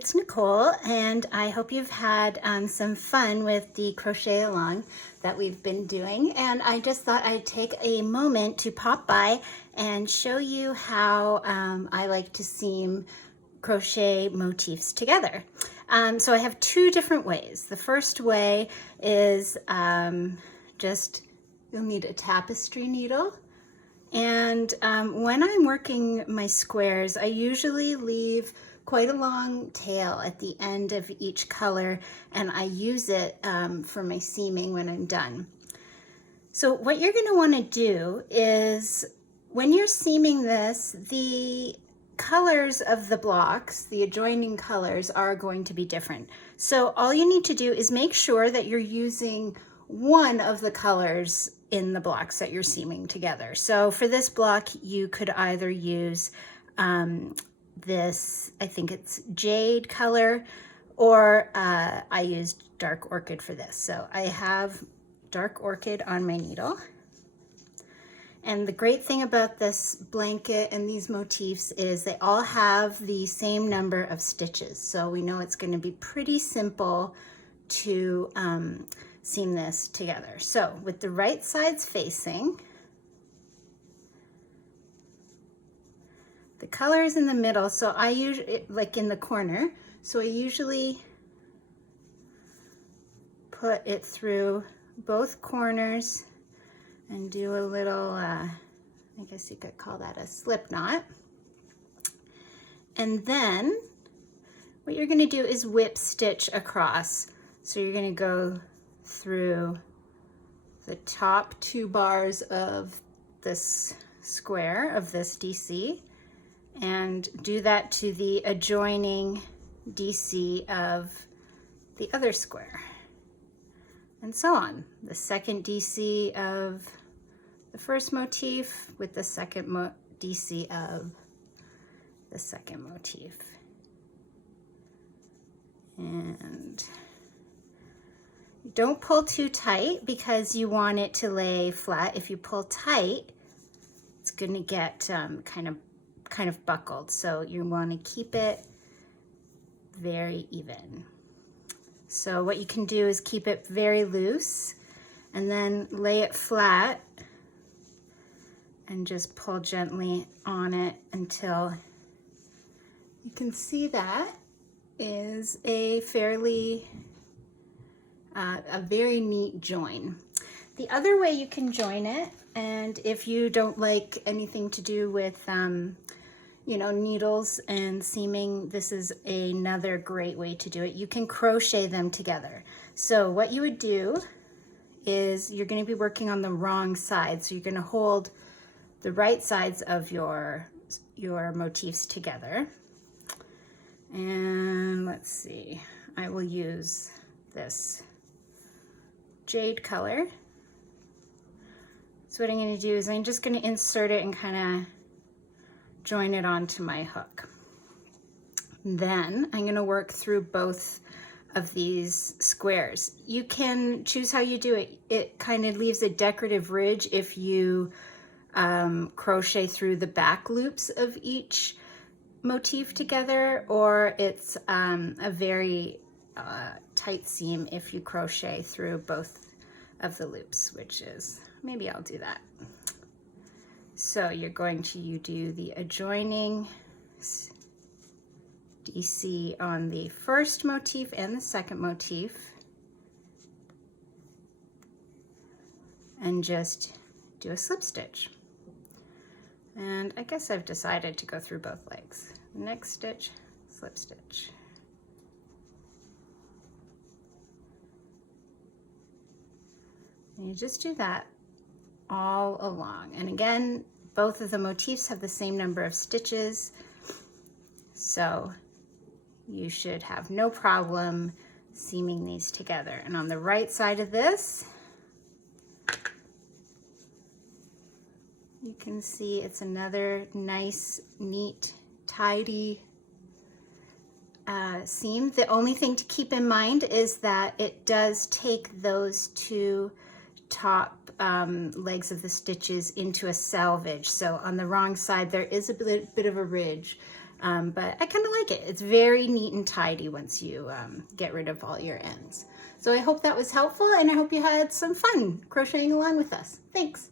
it's Nicole, and I hope you've had some fun with the crochet along that we've been doing. And I just thought I'd take a moment to pop by and show you how I like to seam crochet motifs together. So I have two different ways. The first way is you'll need a tapestry needle. And when I'm working my squares, I usually leave quite a long tail at the end of each color, and I use it for my seaming when I'm done. So what you're going to want to do is, when you're seaming this, the colors of the blocks, the adjoining colors, are going to be different. So all you need to do is make sure that you're using one of the colors in the blocks that you're seaming together. So for this block, you could either use this, I think it's jade color, or I used dark orchid for this. So I have dark orchid on my needle. And the great thing about this blanket and these motifs is they all have the same number of stitches. So we know it's going to be pretty simple to seam this together. So with the right sides facing, the color is in the middle, so I usually, like in the corner, so I usually put it through both corners and do a little, I guess you could call that a slip knot. And then what you're gonna do is whip stitch across. So you're gonna go through the top two bars of this square, of this DC, and do that to the adjoining DC of the other square, and so on. The second DC of the first motif with the second DC of the second motif. And don't pull too tight because you want it to lay flat. If you pull tight, it's going to get kind of buckled. So you want to keep it very even. So what you can do is keep it very loose and then lay it flat and just pull gently on it until you can see that is a fairly a very neat join. The other way you can join it, and if you don't like anything to do with needles and seaming, this is another great way to do it. You can crochet them together. So what you would do is, you're going to be working on the wrong side, so you're going to hold the right sides of your motifs together. And let's see, I will use this jade color. So what I'm going to do is I'm just going to insert it and kind of join it onto my hook. Then I'm going to work through both of these squares. You can choose how you do it. It kind of leaves a decorative ridge if you crochet through the back loops of each motif together, or it's a very tight seam if you crochet through both of the loops, which is, maybe I'll do that. So you're going to do the adjoining DC on the first motif and the second motif, and just do a slip stitch. And I guess I've decided to go through both legs. Next stitch, slip stitch. And you just do that all along. And again, both of the motifs have the same number of stitches, so you should have no problem seaming these together. And on the right side of this, you can see it's another nice, neat, tidy seam. The only thing to keep in mind is that it does take those two top legs of the stitches into a selvage. So on the wrong side, there is a bit of a ridge. But I kind of like it. It's very neat and tidy once you get rid of all your ends. So I hope that was helpful, and I hope you had some fun crocheting along with us. Thanks.